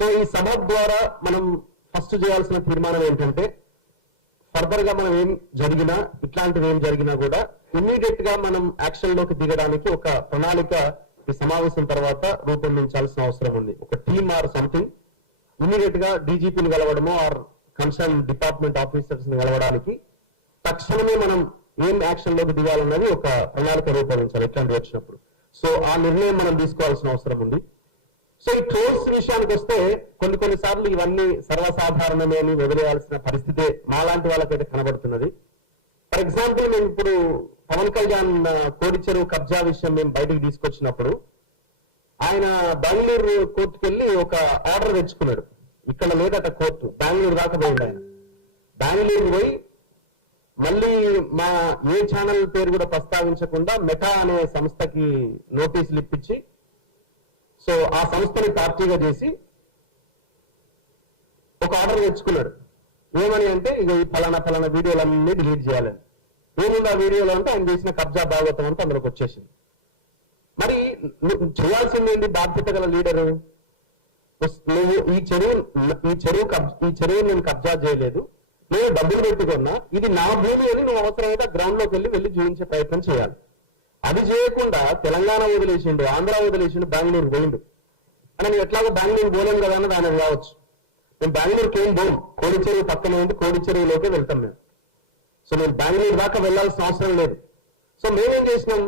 So ఈ suburb ద్వారా మనం ఫస్ట్ చేయాల్సిన తీర్మానం ఏంటంటే, ఫర్దర్ గా మనం ఏం జరిగినా, ఇట్లాంటివి ఏం జరిగినా కూడా ఇమ్మీడియట్ గా మనం యాక్షన్ లోకి దిగడానికి ఒక ప్రణాళిక ఈ సమావేశం తర్వాత రూపొందించాల్సిన అవసరం ఉంది. ఒక టీమ్ ఆర్ సంథింగ్ ఇమ్మీడియట్ గా డీజీపీని కలవడమో ఆర్ కన్సర్న్ డిపార్ట్మెంట్ ఆఫీసర్స్ ని కలవడానికి తక్షణమే మనం ఏం యాక్షన్ లోకి దిగాలన్నది ఒక ప్రణాళిక రూపొందించాలి ఇట్లాంటివి వచ్చినప్పుడు. సో ఆ నిర్ణయం మనం తీసుకోవాల్సిన అవసరం ఉంది. సో ఈ ట్రోల్స్ విషయానికి వస్తే కొన్నిసార్లు ఇవన్నీ సర్వసాధారణమే అని వదిలేయాల్సిన పరిస్థితే మాలాంటి వాళ్ళకైతే కనబడుతున్నది. ఫర్ ఎగ్జాంపుల్, మేము ఇప్పుడు పవన్ కళ్యాణ్ కోడిచెరువు కబ్జా విషయం మేము బయటకు తీసుకొచ్చినప్పుడు ఆయన బెంగళూరు కోర్టుకు వెళ్ళి ఒక ఆర్డర్ తెచ్చుకున్నాడు. ఇక్కడ లేదట కోర్టు, బెంగళూరు దాకా పోయింది ఆయన. బెంగళూరు పోయి మళ్ళీ మా ఏ ఛానల్ పేరు కూడా ప్రస్తావించకుండా మెటా అనే సంస్థకి నోటీసులు ఇప్పించి, సో ఆ సంస్థని పార్టీగా చేసి ఒక ఆర్డర్ తెచ్చుకున్నాడు. ఏమని అంటే, ఇక ఈ ఫలానా వీడియోలన్నీ డిలీట్ చేయాలని. ఏముంది ఆ వీడియోలో అంటే ఆయన చేసిన కబ్జా భాగవతం అంతా అందులోకి వచ్చేసింది. మరి చేయాల్సింది ఏంటి బాధ్యత గల లీడరు? నువ్వు ఈ చెరువు నేను కబ్జా చేయలేదు, నేను డబ్బులు పెట్టుకున్నా, ఇది నా భూమి అని నువ్వు అవసరమైతే గ్రౌండ్ లోకి వెళ్ళి చూపించే ప్రయత్నం చేయాలి. అది చేయకుండా తెలంగాణ వదిలేసిండు, ఆంధ్ర వదిలేసిండు, బెంగళూరు పోయిండు అని నేను ఎట్లాగో బెంగళూరు పోలేను కదా అని దానికి కావచ్చు. మేము బెంగళూరుకి ఏం పోం, కోడిచెరువు పక్కనే ఉంది, కోడిచెరువులోకి వెళ్తాం మేము. సో మేము బెంగళూరు దాకా వెళ్లాల్సిన అవసరం లేదు. సో మేమేం చేసినాం,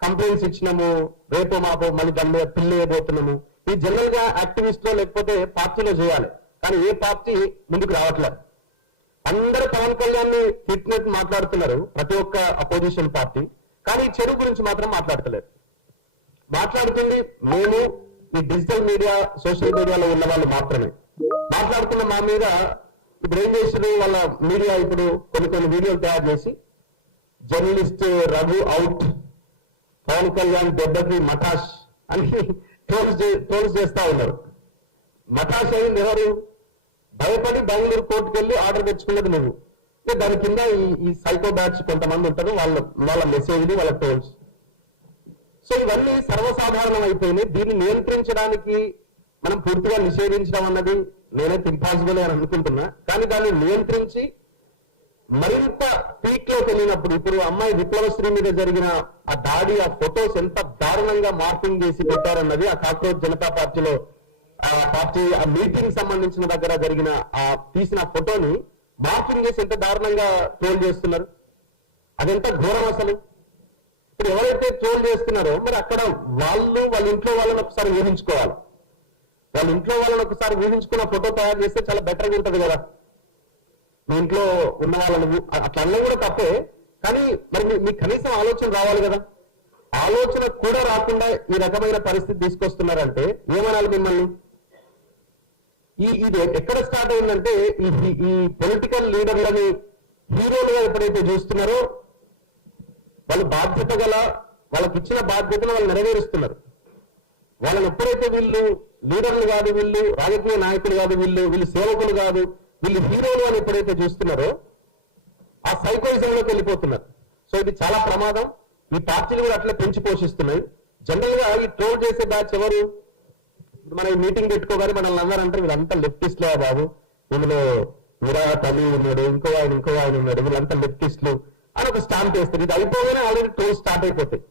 కంప్లైంట్స్ ఇచ్చినాము, రేపో మాపో మళ్ళీ దాని మీద పిల్లేయబోతున్నాము. ఇది జనరల్ గా యాక్టివిస్ట్ లో లేకపోతే పార్టీలో చేయాలి, కానీ ఏ పార్టీ ముందుకు రావట్లేదు. అందరూ పవన్ కళ్యాణ్ ని ఫిట్నెస్ మాట్లాడుతున్నారు, ప్రతి ఒక్క అపోజిషన్ పార్టీ, కానీ ఈ చెరువు గురించి మాత్రం మాట్లాడతలేదు. మాట్లాడుతుంది మేము ఈ డిజిటల్ మీడియా, సోషల్ మీడియాలో ఉన్న వాళ్ళు మాత్రమే మాట్లాడుతున్న మా మీద. ఇప్పుడు ఏం చేశారు వాళ్ళ మీడియా, ఇప్పుడు కొన్ని వీడియోలు తయారు చేసి జర్నలిస్ట్ రఘు అవుట్, పవన్ కళ్యాణ్ దెబ్బకి మటాష్ అని ట్రోల్స్ చేస్తా ఉన్నారు. మటాష్ అయింది ఎవరు? భయపడి బెంగళూరు కోర్టుకు వెళ్ళి ఆర్డర్ తెచ్చుకున్నది నువ్వు. దాని కింద ఈ సైకో బ్యాచ్ కొంతమంది ఉంటారు, వాళ్ళ మెసేజ్లు, వాళ్ళ ట్రోల్స్. సో ఇవన్నీ సర్వసాధారణం అయిపోయినాయి. దీన్ని నియంత్రించడానికి మనం పూర్తిగా నిషేధించడం అన్నది నేనైతే ఇంపాసిబుల్ అని అనుకుంటున్నా. కానీ దాన్ని నియంత్రించి మరింత పీక్ లోకి వెళ్ళినప్పుడు, ఇప్పుడు అమ్మాయి విప్లవశ్రీ మీద జరిగిన ఆ దాడి, ఆ ఫొటోస్ ఎంత దారుణంగా మార్పింగ్ చేసి పెట్టారన్నది, ఆ కాక్రోచ్ జనతా పార్టీలో ఆ మీటింగ్ సంబంధించిన దగ్గర జరిగిన ఆ తీసిన ఫోటోని మార్పింగ్ చేసి ఎంత దారుణంగా ట్రోల్ చేస్తున్నారు. అదెంత ఘోరం అసలు. ఇప్పుడు ఎవరైతే ట్రోల్ చేస్తున్నారో మరి అక్కడ వాళ్ళ ఇంట్లో వాళ్ళని ఒకసారి ఊహించుకోవాలి. వాళ్ళ ఇంట్లో వాళ్ళని ఒకసారి ఊహించుకున్న ఫోటో తయారు చేస్తే చాలా బెటర్గా ఉంటుంది కదా. మీ ఇంట్లో ఉన్న వాళ్ళని అట్లా అన్న కూడా తప్పే, కానీ మరి మీకు కనీసం ఆలోచన రావాలి కదా. ఆలోచన కూడా రాకుండా ఈ రకమైన పరిస్థితి తీసుకొస్తున్నారంటే ఏమనాలి మిమ్మల్ని? ఇది ఎక్కడ స్టార్ట్ అయిందంటే, ఈ పొలిటికల్ లీడర్లని హీరోలుగా ఎప్పుడైతే చూస్తున్నారో వాళ్ళు బాధ్యత గల, వాళ్ళకి ఇచ్చిన బాధ్యతను వాళ్ళు నెరవేరుస్తున్నారు. వాళ్ళని ఎప్పుడైతే వీళ్ళు లీడర్లు కాదు, వీళ్ళు రాజకీయ నాయకులు కాదు, వీళ్ళు సేవకులు కాదు, వీళ్ళు హీరోలు అని ఎప్పుడైతే చూస్తున్నారో ఆ సైకోయిజంలోకి వెళ్ళిపోతున్నారు. సో ఇది చాలా ప్రమాదం. ఈ పార్టీలు కూడా అట్లా పెంచి పోషిస్తున్నాయి. జనరల్ గా ఈ ట్రోల్ చేసే బ్యాచ్ ఎవరు? మన మీటింగ్ పెట్టుకోగానే మనల్ని అందరంటారు వీళ్ళంతా లెఫ్టిస్ట్లే బాబు, ఇందులో విరాట్ అలీ ఉన్నాడు, ఇంకో ఆయన ఉన్నాడు, వీళ్ళంతా లెఫ్టిస్టులు అని ఒక స్టాంప్ వేస్తారు. ఇది అయిపోగానే ఆల్రెడీ ట్రోల్ స్టార్ట్ అయిపోతాయి.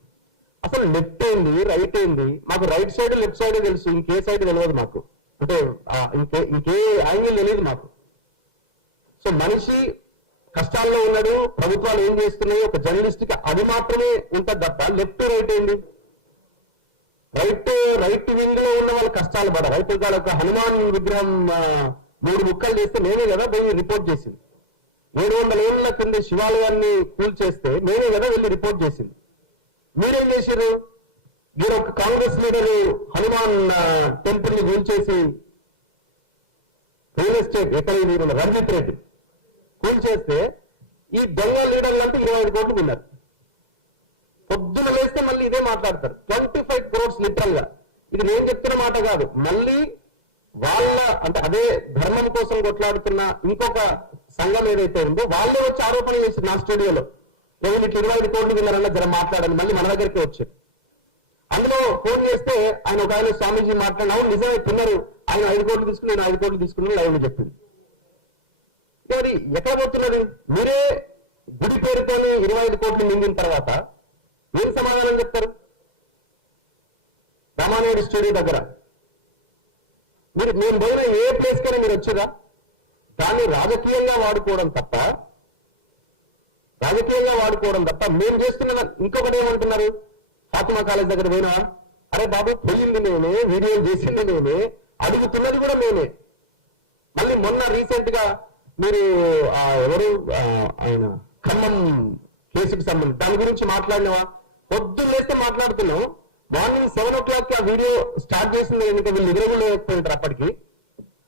అసలు లెఫ్ట్ ఏంది, రైట్ ఏంది? మాకు రైట్ సైడ్ లెఫ్ట్ సైడ్ తెలుసు, ఇంకే సైడ్ తెలియదు మాకు, అంటే ఇంకే యాంగిల్ తెలియదు మాకు. సో మనిషి కష్టాల్లో ఉన్నాడు, ప్రభుత్వాలు ఏం చేస్తున్నాయి, ఒక జర్నలిస్ట్ కి అది మాత్రమే ఉంటుంది తప్ప లెఫ్ట్ రైట్ ఏంది? రైట్ వింగ్ లో ఉన్న వాళ్ళ కష్టాలు పడ. రైతు ఒక హనుమాన్ విగ్రహం 3 ముక్కలు చేస్తే మేమే కదా పోయి రిపోర్ట్ చేసింది. 700 ఏళ్ల కింద శివాలయాన్ని కూల్ చేస్తే మేమే కదా వెళ్ళి రిపోర్ట్ చేసింది. మీరేం చేశారు? మీరు ఒక కాంగ్రెస్ లీడరు హనుమాన్ టెంపుల్ ని కూల్చేసి రియల్ ఎస్టేట్ ఎక్కడ రంజిత్ రెడ్డి కూల్చేస్తే ఈ దొంగ లీడర్లు అంటే 25 కోట్లు విన్నారు. పొద్దున వేస్తే మళ్ళీ ఇదే మాట్లాడతారు. 25 crores లిటరల్ గా. ఇది నేను చెప్తున్న మాట కాదు, మళ్ళీ వాళ్ళ అంటే అదే ధర్మం కోసం కొట్లాడుతున్న ఇంకొక సంఘం ఏదైతే ఉందో వాళ్ళే వచ్చి ఆరోపణ చేసి నా స్టూడియోలో వీళ్ళు 25 కోట్లు విన్నారన్న జర మాట్లాడండి, మళ్ళీ మన దగ్గరికి వచ్చారు. అందులో ఫోన్ చేస్తే ఆయన స్వామీజీ మాట్లాడిన నిజమే తిన్నారు, ఆయన 5 కోట్లు తీసుకుని నేను 5 కోట్లు తీసుకున్నాను లైవ్ చెప్పింది. మరి ఎక్కడ పోతున్నది? మీరే గుడి పేరుతోనే 25 కోట్లు మింగిన తర్వాత ఏం సమాధానం చెప్తారు? రామానాయుడు స్టూడియో దగ్గర మేము పోయిన ఏ ప్లేస్ కైనా మీరు వచ్చేదా? దాన్ని రాజకీయంగా వాడుకోవడం తప్ప మేము చేస్తున్న ఇంకొకటి ఏమంటున్నారు? ఫాతిమా కాలేజ్ దగ్గర పోయినా, అరే బాబు పోయింది నేనే, వీడియోలు చేసింది నేనే, అడుగుతున్నది కూడా నేనే. మళ్ళీ మొన్న రీసెంట్ గా మీరు ఎవరు ఆయన ఖమ్మం కేసుకు సంబంధించి దాని గురించి మాట్లాడినవా? పొద్దున్న లేస్తే మాట్లాడుతున్నాం, మార్నింగ్ 7 o'clock ఆ వీడియో స్టార్ట్ చేసింది ఎందుకు వీళ్ళు ఎదురుగులేకపోయింటారు అప్పటికి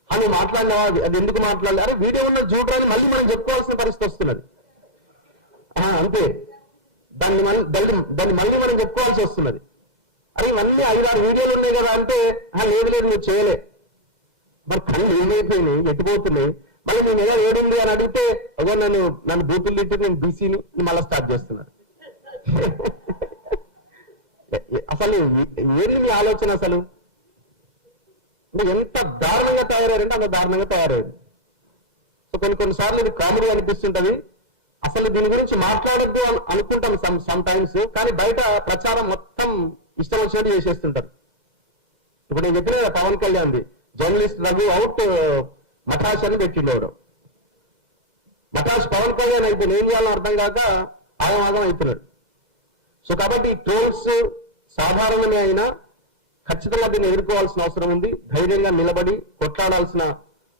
అని మాట్లాడినవా? అది ఎందుకు మాట్లాడలే? అరే వీడియో ఉన్న చూడరాని మళ్ళీ మనం చెప్పుకోవాల్సిన పరిస్థితి వస్తున్నది. అంతే, దాన్ని మళ్ళీ మనం చెప్పుకోవాల్సి వస్తున్నది. అరే ఇవన్నీ 5-6 వీడియోలు ఉన్నాయి కదా అంటే లేదు నువ్వు చేయలే. మరి కళ్ళు ఏమైపోయినాయి, ఎట్టిపోతున్నాయి? మళ్ళీ నేను ఎలా ఏడుంది అని అడిగితే అగో నన్ను బూతులు తిట్టి నేను బీసీని మళ్ళీ స్టార్ట్ చేస్తున్నాడు. అసలు ఏంటి మీ ఆలోచన? అసలు ఎంత దారుణంగా తయారయ్యారంటే అంత దారుణంగా తయారయ్యారు. సో కొన్నిసార్లు ఇది కామెడీ అనిపిస్తుంటది. అసలు దీని గురించి మాట్లాడద్దు అనుకుంటాం సమ్ టైమ్స్, కానీ బయట ప్రచారం మొత్తం ఇష్టం వచ్చినట్టు చేసేస్తుంటారు. ఇప్పుడు నేను చెప్పిన పవన్ కళ్యాణ్ జర్నలిస్ట్ రఘు అవుట్ మఠాష్ అని పెట్టిండేవాడు. మఠాష్ పవన్ కళ్యాణ్ అయితే ఏం చేయాలని అర్థం కాక ఆగం అవుతున్నాడు. సో కాబట్టి ఈ ట్రోల్స్ సాధారణమే అయినా ఖచ్చితంగా దీన్ని ఎదుర్కోవాల్సిన అవసరం ఉంది. ధైర్యంగా నిలబడి కొట్లాడాల్సిన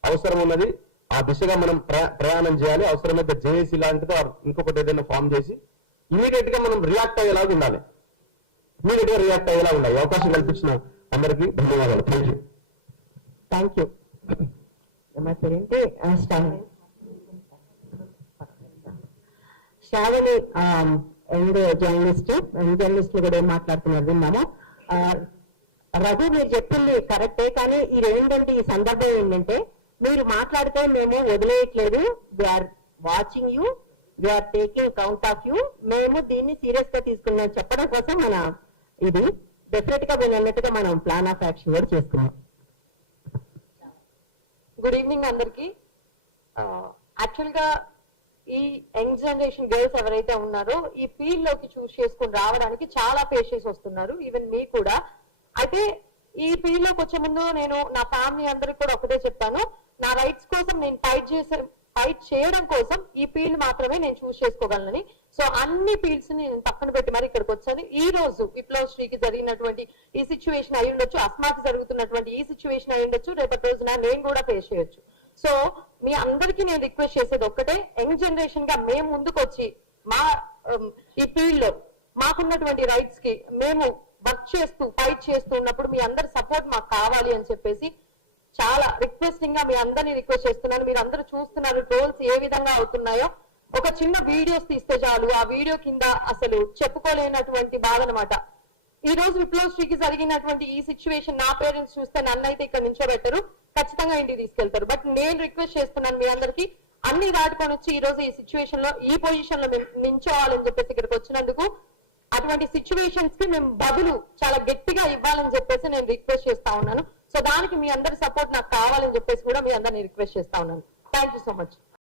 అవసరం ఉన్నది. ఆ దిశగా మనం ప్రయాణం చేయాలి. అవసరమైతే జేఏసీ లాంటిదో ఇంకొకటి ఏదైనా ఫామ్ చేసి ఇమీడియట్ గా మనం రియాక్ట్ అయ్యేలాగా ఉండాలి. అవకాశం కల్పించిన అందరికీ ధన్యవాదాలు. Thank you. నా పేరేంటి శ్రావణి, యంగ్ జర్నలిస్ట్ కూడా ఏం మాట్లాడుతున్నారు విన్నాము. రఘు మీరు చెప్పింది కరెక్టే, కానీ ఇదేంటంటే ఈ సందర్భం ఏంటంటే మీరు మాట్లాడితే మేము వదిలేయట్లేదు, we're watching you, we're taking count of you, మేము దీన్ని సీరియస్ గా తీసుకున్నాం చెప్పడం కోసం మన ఇది డెఫినెట్ గా మీరు అన్నట్టుగా మనం ప్లాన్ ఆఫ్ యాక్షన్ కూడా చేసుకున్నాం. గుడ్ ఈవినింగ్ అందరికి. యాక్చువల్ గా ఈ యంగ్ జనరేషన్ గర్ల్స్ ఎవరైతే ఉన్నారో ఈ ఫీల్డ్ లోకి చూస్ చేసుకుని రావడానికి చాలా ఫేస్ చేసి వస్తున్నారు, ఈవెన్ మీ కూడా. అయితే ఈ ఫీల్డ్ లోకి వచ్చే ముందు నేను నా ఫ్యామిలీ అందరికి కూడా ఒకటే చెప్పాను, నా రైట్స్ కోసం నేను ఫైట్ చేయడం కోసం ఈ ఫీల్డ్ మాత్రమే నేను చూస్ చేసుకోగలనని. సో అన్ని ఫీల్డ్స్ ని నేను పక్కన పెట్టి మరి ఇక్కడికి వచ్చాను. ఈ రోజు విప్లవ్ శ్రీకి జరిగినటువంటి ఈ సిచ్యువేషన్ అయి ఉండొచ్చు, అస్మాకి జరుగుతున్నటువంటి ఈ సిచ్యువేషన్ అయి ఉండొచ్చు, రేపటి రోజున నేను కూడా ఫేస్ చేయొచ్చు. సో మీ అందరికీ నేను రిక్వెస్ట్ చేసేది ఒక్కటే, యంగ్ జనరేషన్ గా మేము ముందుకు వచ్చి మా ఈ ఫీల్డ్ లో మాకున్నటువంటి రైట్స్ కి మేము వర్క్ చేస్తూ ఫైట్ చేస్తూ ఉన్నప్పుడు మీ అందరి సపోర్ట్ మాకు కావాలి అని చెప్పేసి చాలా రిక్వెస్టింగ్ గా మీ అందరినీ రిక్వెస్ట్ చేస్తున్నాను. మీరు అందరూ చూస్తున్నారు ట్రోల్స్ ఏ విధంగా అవుతున్నాయో. ఒక చిన్న వీడియోస్ తీస్తే చాలు, ఆ వీడియో కింద అసలు చెప్పుకోలేనటువంటి బాధ అనమాట. ఈ రోజు విప్లవ్ శ్రీకి జరిగినటువంటి ఈ సిచ్యువేషన్ నా పేరెంట్స్ చూస్తే నన్నైతే ఇక్కడ నించోబెట్టరు, ఖచ్చితంగా ఇంటికి తీసుకెళ్తారు. బట్ నేను రిక్వెస్ట్ చేస్తున్నాను మీ అందరికి, అన్ని దాటుకొని వచ్చి ఈ రోజు ఈ సిచ్యువేషన్ లో ఈ పొజిషన్ లో మేము నించోవాలని చెప్పేసి ఇక్కడికి వచ్చినందుకు, అటువంటి సిచ్యువేషన్స్ కి మేము బదులు చాలా గట్టిగా ఇవ్వాలని చెప్పేసి నేను రిక్వెస్ట్ చేస్తా ఉన్నాను. సో దానికి మీ అందరి సపోర్ట్ నాకు కావాలని చెప్పేసి కూడా మీ అందరిని రిక్వెస్ట్ చేస్తా ఉన్నాను. Thank you so much.